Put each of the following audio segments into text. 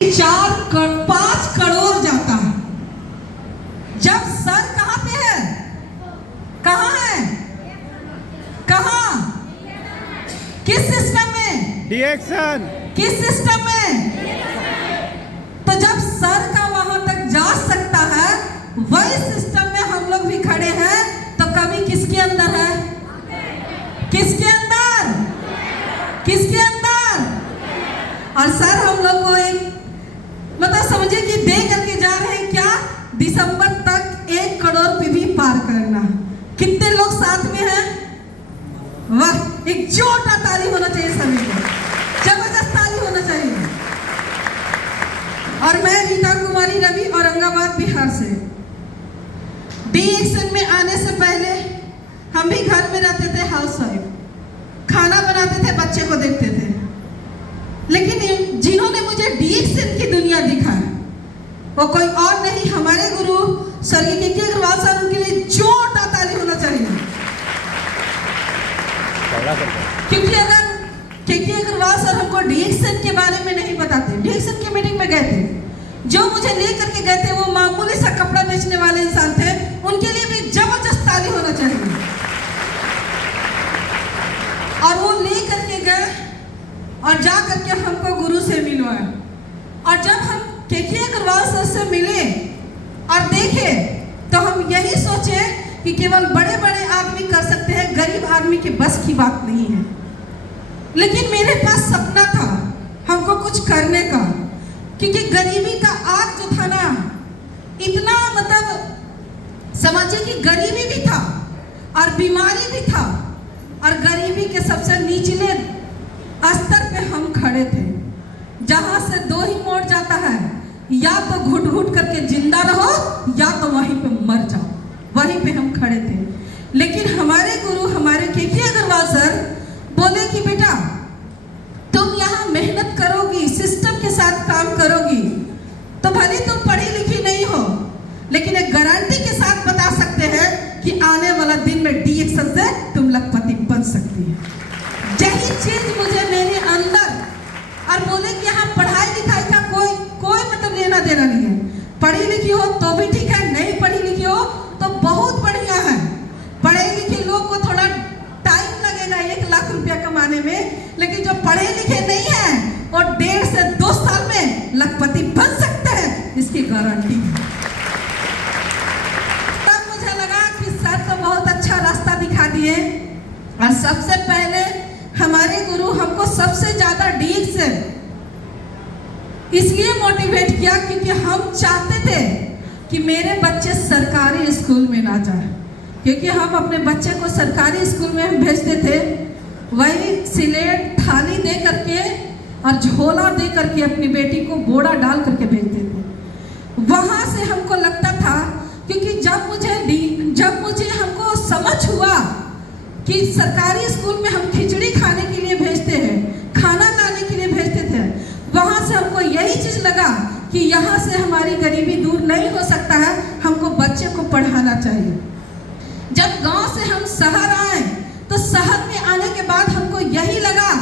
5 करोड़ जाता है। जब सर कहाँ पे है? कहाँ है? कहाँ? किस सिस्टम में? डिएक्शन। किस सिस्टम में? तो जब सर का वहां तक जा सकता है, वही सिस्टम में हम लोग भी खड़े हैं, तो कमी किसके अंदर है? किसके अंदर? किसके अंदर? और सर हम लोग को एक मतलब समझे कि दे करके जा रहे हैं क्या? दिसंबर तक 1 करोड़ पे भी पार करना। कितने लोग साथ में हैं? वाह, एक जोरदार ताली होना चाहिए सभी को, जबरदस्त ताली होना चाहिए। और मैं रीता कुमारी रवि, औरंगाबाद बिहार से। डीएक्शन में आने से पहले हम भी घर में रहते थे, हाउसवाइफ, खाना बनाते थे, बच्चे को देखते थे। लेकिन जिन्होंने मुझे डीएक्शन की दुनिया दिखाई, वो कोई और नहीं, हमारे गुरु स्वर्गीय के अग्रवाल सर। उनके लिए जोरदार ताली होना चाहिए। क्योंकि अगर के अग्रवाल सर हमको डीएक्शन के बारे में नहीं बताते, डीएक्शन की मीटिंग में गए थे, जो मुझे लेकर के गए थे वो मामूली सा कपड़ा बेचने वाले इंसान थे, उनके लिए भी जबरदस्त ताली होना चाहिए। और वो लेकर के गए और जा करके हमको गुरु से मिलवाया। और जब हम के अग्रवाल सर से मिले और देखे, तो हम यही सोचे कि केवल बड़े बड़े आदमी कर सकते हैं, गरीब आदमी के बस की बात नहीं है। लेकिन मेरे पास सपना था हमको कुछ करने का, क्योंकि गरीबी का आग जो था ना, इतना मतलब समझिए कि गरीबी भी था और बीमारी भी था, और गरीबी के सबसे निचले स्तर पे हम खड़े थे, जहां से 2 ही मोड़ जाता है, या तो घुट घुट करके जिंदा रहो या तो वहीं पे मर जाओ। वहीं पे हम खड़े थे। लेकिन हमारे गुरु, हमारे के अग्रवाल सर बोले कि बेटा तुम यहाँ मेहनत करोगी, सिस्टम के साथ काम करोगी, तो भले तुम पढ़ी लिखी नहीं हो, लेकिन एक गारंटी के साथ बता सकते हैं कि आने वाला दिन में डीएक्शन से तुम लखपति बन सकती है। यही चीज मुझे मेरे अंदर, और बोले कि यहाँ पढ़ाई लिखाई का कोई मतलब लेना देना नहीं है। पढ़ी लिखी हो तो भी ठीक है, नहीं पढ़ी लिखी हो तो बहुत बढ़िया है। पढ़े लिखे लोग को थोड़ा टाइम लगेगा 1 लाख रुपया कमाने में, लेकिन जो पढ़े लिखे नहीं है और 1.5 से 2 साल में लखपति बन सकते हैं, इसकी गारंटी है। तब मुझे लगा कि सर तो बहुत अच्छा रास्ता दिखा दिए। और सबसे पहले हमारे गुरु हमको सबसे ज्यादा डीएक्शन इसलिए मोटिवेट किया क्योंकि हम चाहते थे कि मेरे बच्चे सरकारी स्कूल में ना जाए, क्योंकि हम अपने बच्चे को सरकारी स्कूल में भेजते थे, वही स्लेट थाली दे करके और झोला दे करके अपनी बेटी को बोरा डाल करके भेजते थे। वहाँ से हमको लगता था, क्योंकि जब मुझे हमको समझ हुआ कि सरकारी स्कूल में हम खिचड़ी खाने के लिए भेजते हैं, खाना लाने के लिए भेजते थे, वहाँ से हमको यही चीज लगा कि यहाँ से हमारी गरीबी दूर नहीं हो सकता है, हमको बच्चे को पढ़ाना चाहिए। जब गांव से हम शहर आए, तो शहर में आने के बाद हमको यही लगा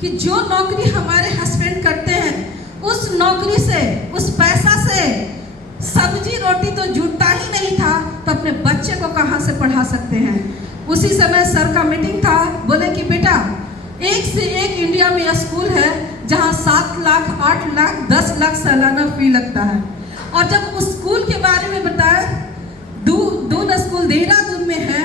कि जो नौकरी हमारे हस्बैंड करते हैं, उस नौकरी से, उस पैसा से सब्जी रोटी तो जुटता ही नहीं था, तो अपने बच्चे को कहाँ से पढ़ा सकते हैं। उसी समय सर का मीटिंग था, बोले कि बेटा 1 से 1 इंडिया में स्कूल है जहाँ 7 लाख, 8 लाख, 10 लाख सालाना फी लगता है। और जब उस स्कूल के बारे में बताया, दून स्कूल देहरादून में है,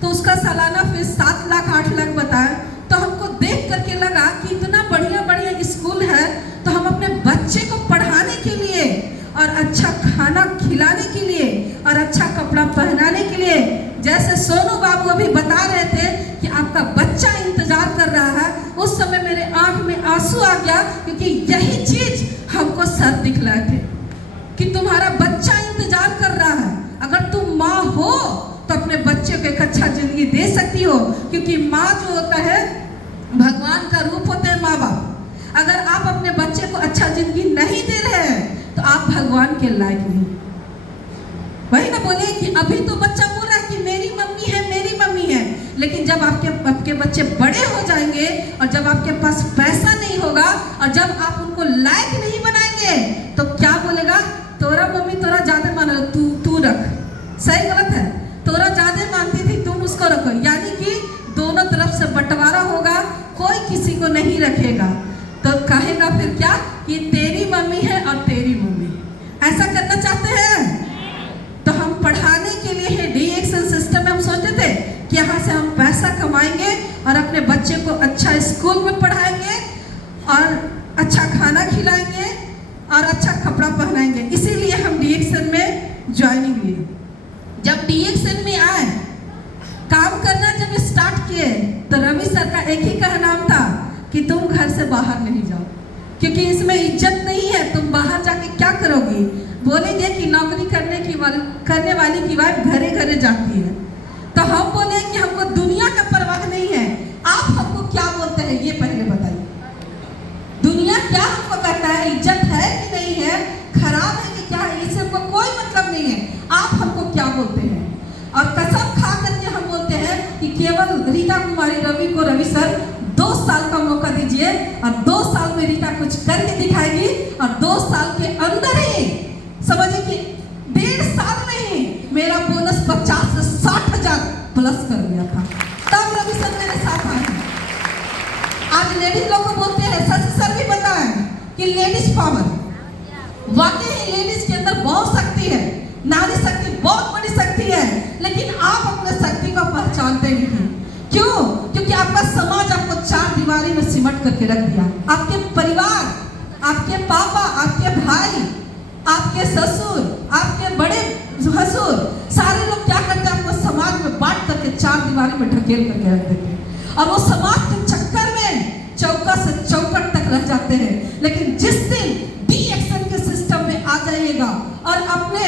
तो उसका सालाना फीस 7 लाख, 8 लाख बताया। तो हमको देख करके लगा कि इतना बढ़िया बढ़िया स्कूल है, तो हम अपने बच्चे को पढ़ाने के लिए और अच्छा खाना खिलाने के लिए और अच्छा कपड़ा पहनाने के लिए, जैसे सोनू बाबू अभी बता रहे थे कि आपका बच्चा इंतजार कर रहा है, उस समय मेरे आंख में आंसू आ गया, क्योंकि यही चीज हमको सर दिखलाए थे कि तुम्हारा बच्चा इंतजार कर रहा है। अगर तुम माँ हो तो अपने बच्चे को एक अच्छा जिंदगी दे सकती हो, क्योंकि माँ जो होता है भगवान का रूप होते हैं माँ बाप। अगर आप अपने बच्चे को अच्छा जिंदगी नहीं दे रहे हैं तो आप भगवान के लायक नहीं। वही ना बोले कि अभी तो बच्चा बोल रहा है कि मेरी मम्मी है, मेरी मम्मी है, लेकिन जब आपके बच्चे बड़े हो जाएंगे और जब आपके पास पैसा नहीं होगा और जब आप उनको लायक नहीं बनाएंगे, ऐसा करना चाहते हैं? तो हम पढ़ाने के लिए डीएक्सन सिस्टम में हम सोचते थे कि यहाँ से हम पैसा कमाएंगे और अपने बच्चे को अच्छा स्कूल में पढ़ाएंगे और अच्छा खाना खिलाएंगे और अच्छा कपड़ा पहनाएंगे। इसीलिए हम डीएक्सन में ज्वाइनिंग लिए। जब डीएक्सन में आए, काम करना जब स्टार्ट किए, तो रवि सर का एक ही नाम था कि तुम घर से बाहर नहीं जाओ, क्योंकि इसमें इज्जत नहीं है। तुम बाहर जाके क्या करोगी? बोलेंगे कि नौकरी करने वाली की वाइफ घरे घरे जाती है। तो हम बोले कि हमको दुनिया का परवाह नहीं है, आप हमको क्या बोलते हैं ये पहले बताइए। दुनिया क्या हमको कहता है, इज्जत है कि नहीं है, खराब है कि क्या है, इससे हमको कोई मतलब नहीं है। आप हमको क्या बोलते हैं? और कसम खा करके हम बोलते हैं कि केवल रीता कुमारी रवि को रवि सर 2 साल का मौका दीजिए और 2 साल में रीता कुछ करके दिखाएगी और 2 साल के अंदर ही समझिए कि 1.5 साल में ही मेरा बोनस 50 से 60 हजार प्लस कर दिया था। तब रवि सर मेरे साथ आए। आज लेडीज लोग को बोलते हैं, सच सर भी बताएं कि लेडीज पावर, वाकई ही लेडीज के अंदर बहुत शक्ति है, नारी शक्ति बहुत बड़ी शक्ति है, लेकिन आप अपने शक्ति को पहचानते नहीं। क्यों? क्योंकि आपका समाज आपको 4 दीवारी में सिमट करके रख दिया। आपके परिवार, आपके पापा, आपके भाई, आपके ससुर, आपके बड़े ससुर, सारे लोग क्या करते हैं? आपको समाज में बांट करके 4 दीवारी में ढकेल करके रख देते हैं और वो समाज के चक्कर में चौका से चौकट तक रह जाते हैं। लेकिन जिस दिन डीएक्सन के सिस्टम में आ जाइएगा और अपने,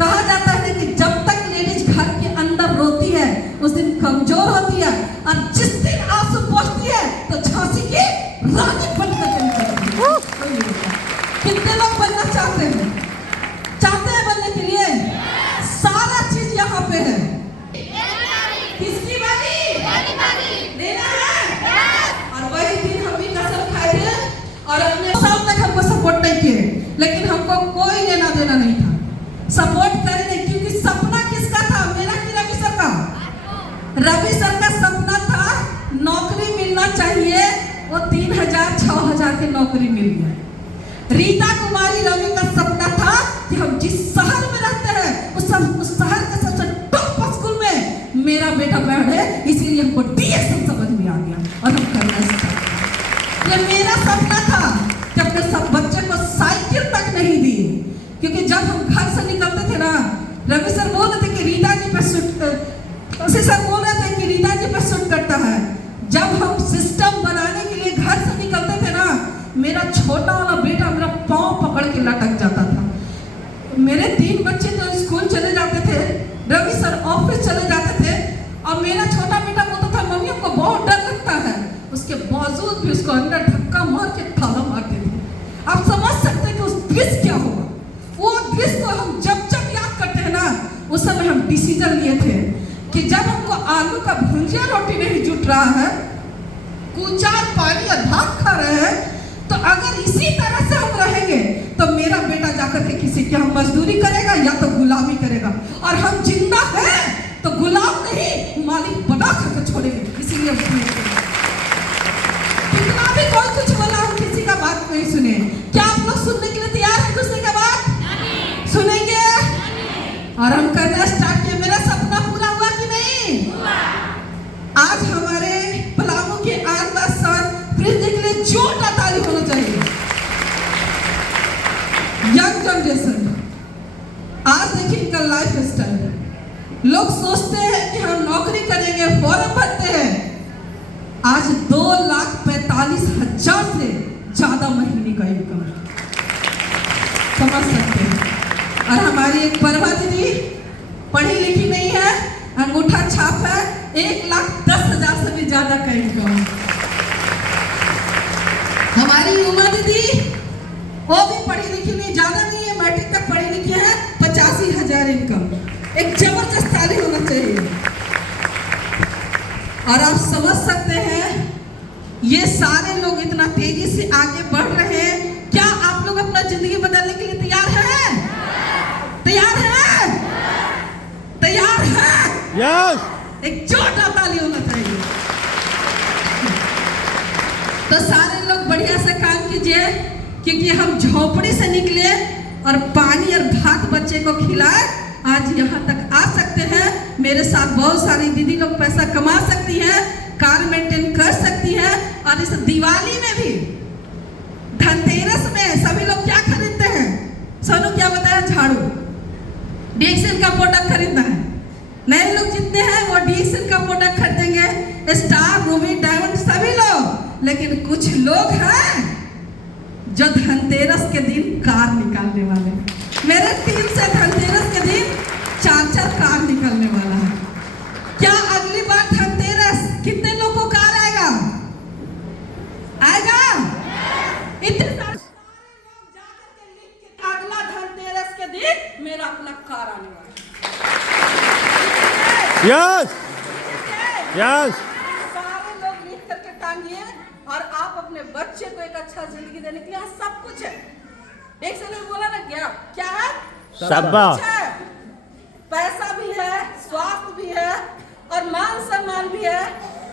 कहा जाता है कि जब तक लेडीज घर के अंदर रोती है उस दिन कमजोर होती है, और जिस दिन आंसू पहुंचती है तो झांसी की रानी बनकर निकलती है। कितने लोग बनना चाहते हैं? चाहते हैं बनने के लिए? सारा चीज यहाँ पे है। किसकी बारी? देना है। और वही दिन हम भी कसम खाए थे और अपने साल तक हमको सपोर्ट नहीं किए, लेकिन हमको कोई लेना देना नहीं था। सपोर्ट करेंगे क्योंकि सपना किसका था? मेरा कि रवि सर का? रवि सर का सपना था नौकरी मिलना चाहिए, वो 3000 6000 की नौकरी मिल गया। रीता कुमारी रवि का सपना था कि हम जिस शहर में रहते हैं उस शहर के सबसे टॉप स्कूल में मेरा बेटा पढ़े, इसीलिए हमको डीएक्सन समझ में आ गया और हम करना स्टार्ट किया। ये मेरा सपना था कि अपने सब बच्चे को साइकिल तक नहीं दी, क्योंकि जब हम घर से निकलते थे ना, रवि सर बोल रहे थे कि रीता जी पे शूट, उसी सर बोल रहे थे कि रीता जी पे शूट करता है। जब हम सिस्टम बनाने के लिए घर से निकलते थे ना, मेरा छोटा वाला बेटा मेरा पाँव पकड़ के लटक जाता था। मेरे 3 बच्चे तो स्कूल चले जाते थे, रवि सर ऑफिस चले जाते थे, और मेरा छोटा बेटा बोलता था मम्मी को बहुत डर लगता है, उसके बावजूद भी उसको अंदर धक्का मार के थाला मारते थे। आप समझ सकते हैं कि उस दृश्य क्या होगा। वो दृश्य को हम जब जब याद करते हैं ना, उस समय हम डिसीजन लिए थे कि जब हमको आलू का भुंजिया रोटी नहीं जुट रहा है, कुचार पानी और भात खा रहे हैं, तो अगर इसी तरह से हम रहेंगे तो मेरा बेटा जाकर के किसी की हम मजदूरी करेगा या तो गुलामी करेगा, और हम जिंदा हैं तो गुलाम नहीं मालिक बना करके छोड़ेंगे। इसीलिए कितना भी कोई कुछ बोला, हम किसी का बात नहीं सुने। क्या आप लोग सुनने के लिए तैयार हैं? दूसरे का बात सुनेंगे और हम करना स्टार्ट किए। मेरा सपना पूरा हुआ कि नहीं हुआ? आज हमारे पलामू के आसपास प्लीज के लिए जोरदार ताली होना चाहिए। यंग जनरेशन, आज देखिए इनका लाइफ स्टाइल। लोग सोचते हैं कि हम नौकरी करेंगे, फॉर्म भरते हैं, आज 2,45,000 से ज्यादा महीने का इनकम, समझ सकते हैं। और हमारी एक परवा दीदी पढ़ी लिखी नहीं है, अंगूठा छाप है, 1,10,000 से भी ज्यादा का इनकम। हमारी उमा दीदी, वो भी पढ़ी लिखी नहीं, ज्यादा नहीं है, मैट्रिक तक पढ़ी लिखी है, 85,000 इनकम। एक जबरदस्त ताली होना चाहिए। और आप समझ सकते हैं ये सारे लोग इतना तेजी से आगे बढ़ रहे हैं। क्या आप लोग अपना जिंदगी बदलने के लिए तैयार हैं? तैयार हैं? तैयार हैं? यस। एक जोरदार ताली होना चाहिए। तो सारे लोग बढ़िया से काम कीजिए, क्योंकि हम झोपड़ी से निकले और पानी और भात बच्चे को खिलाए, आज यहाँ तक आ सकते हैं। मेरे साथ बहुत सारी दीदी लोग पैसा कमा सकती हैं, कार मेंटेन कर सकती हैं। और इस दिवाली में भी, धनतेरस में सभी लोग क्या खरीदते हैं? सोनू क्या बताया? झाड़ू, डीएक्सएल का प्रोडक्ट खरीदना है। नए लोग जितने हैं वो डीएक्सएल का प्रोडक्ट खरीदेंगे, स्टार, रूबी, डायमंड सभी लोग। लेकिन कुछ लोग हैं जो धनतेरस के दिन कार निकालने वाले। मेरे टीम से धनतेरस के दिन 4-4 कार निकलने वाला है। क्या अगली बार धनतेरस कितने लोग को कार आएगा? आएगा? इतने सारे लोग जाकर के लिख के अगला धनतेरस के दिन मेरा अपना कार आने वाला है। यस यस, सारे लोग लिख करके टांगिए। और आप अपने बच्चे को एक अच्छा जिंदगी देने के लिए सब कुछ है। एक से लोग बोला ना, क्या है? सब कुछ है। पैसा भी है, स्वास्थ्य भी है और मान सम्मान भी है।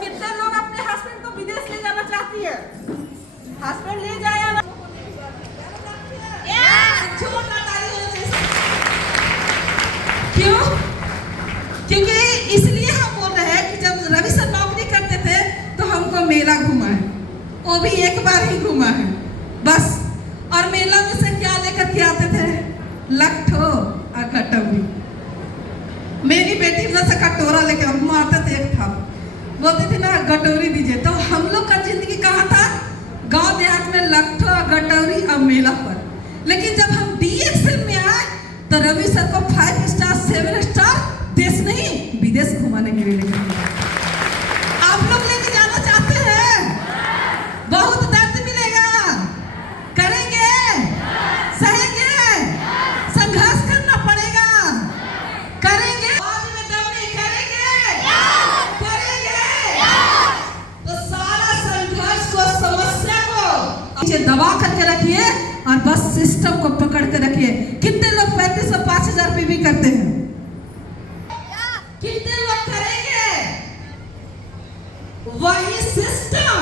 कितने लोग अपने हस्बैंड को विदेश ले जाना चाहती है? हस्बैंड ले जाए ना, क्यों? क्योंकि इसलिए हम बोल रहे हैं कि जब रवि सर नौकरी करते थे तो हमको मेला घुमा है, वो भी एक बार ही घुमा है बस। और मेला में से क्या लेकर के आते थे? लट्ठो और कटोरी। मेरी बेटी जैसा कटोरा लेकर हम आते थे, एक था, बोलते थे ना कटोरी दीजिए। तो हम लोग का जिंदगी कहाँ था? गांव देहात में लट्ठो और कटोरी और मेला पर। लेकिन जब हम डीएक्सएल में आए तो रवि सर को 5 स्टार 7 स्टार देश नहीं विदेश घुमाने के लिए लेकर गए। आप लोग लेके जाना चाहते हैं? बहुत दर्द मिलेगा, करेंगे, सहेंगे, संघर्ष करना पड़ेगा, करेंगे, आज में दम नहीं करेंगे, करेंगे। तो सारा संघर्ष को, समस्या को नीचे दबा करके रखिए और बस सिस्टम को पकड़ के रखिए। कितने लोग 35 और 5000 पीवी करते हैं? कितने लोग करेंगे? वही सिस्टम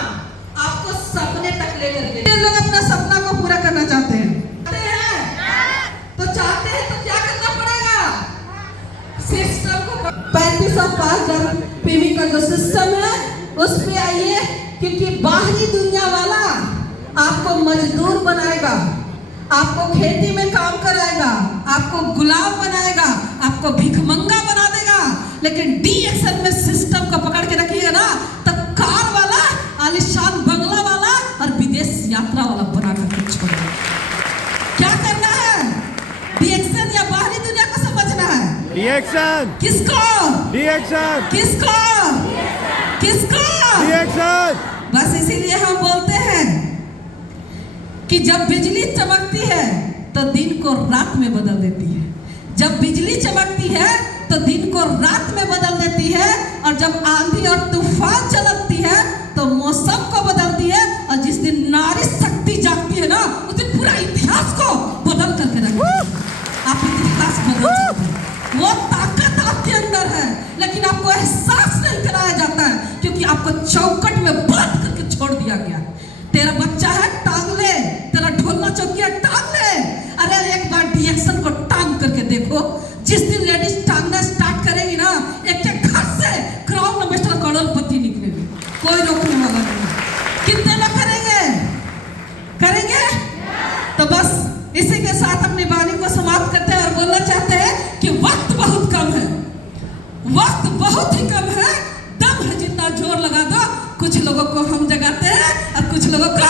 आपको सपने तक ले करके, कितने लोग अपना सपना को पूरा करना चाहते हैं? तो चाहते हैं तो क्या करना पड़ेगा? सिस्टम को 35 और 5000 पीवी का जो सिस्टम है उस पे आइए। क्योंकि बाहरी दुनिया वाला आपको मजदूर बनाएगा, आपको खेती में काम कराएगा, आपको गुलाम बनाएगा, आपको भिखमंगा बना देगा। लेकिन डीएक्सएल में सिस्टम को पकड़ के रखिएगा ना, तब कार वाला, आलीशान बंगला वाला और विदेश यात्रा वाला बना करके छोड़ेगा। क्या करना है? डीएक्सएल या बाहरी दुनिया को समझना है? डीएक्सएल। किसको? डीएक्सएल। किसको? किसको? डीएक्सएल। बस इसीलिए हम बोलते हैं कि जब बिजली चमकती है तो दिन को रात में बदल देती है। जब बिजली चमकती है तो दिन को रात में बदल देती है। और जब आंधी और तूफान चलती है तो मौसम को बदलती है। और जिस दिन नारी शक्ति जागती है ना, उस दिन पूरा इतिहास को बदल करके रखती है। आप इतिहास बदल सकते हैं, वो ताकत आपके अंदर है। लेकिन आपको एहसास नहीं कराया जाता है क्योंकि आपको चौकट में बंद करके छोड़ दिया गया। तेरा बच्चा है, टांग ले, तेरा ढोलना चौकिया टांग ले। अरे एक बार डीएक्सएल को टांग करके देखो। जिस दिन लेडीज टांगना स्टार्ट करेगी ना, एक एक घर से क्राउन मिस्टर करोड़पति निकलेगी, कोई रोकने वाला नहीं। कितने लोग करेंगे? करेंगे? तो बस इसी के साथ अपनी वाणी को समाप्त करते हैं और बोलना चाहते हैं कि वक्त बहुत कम है, वक्त बहुत ही कम है। दम है जितना जोर लगा दो। कुछ लोगों को हम जगाते हैं और कुछ लोगों को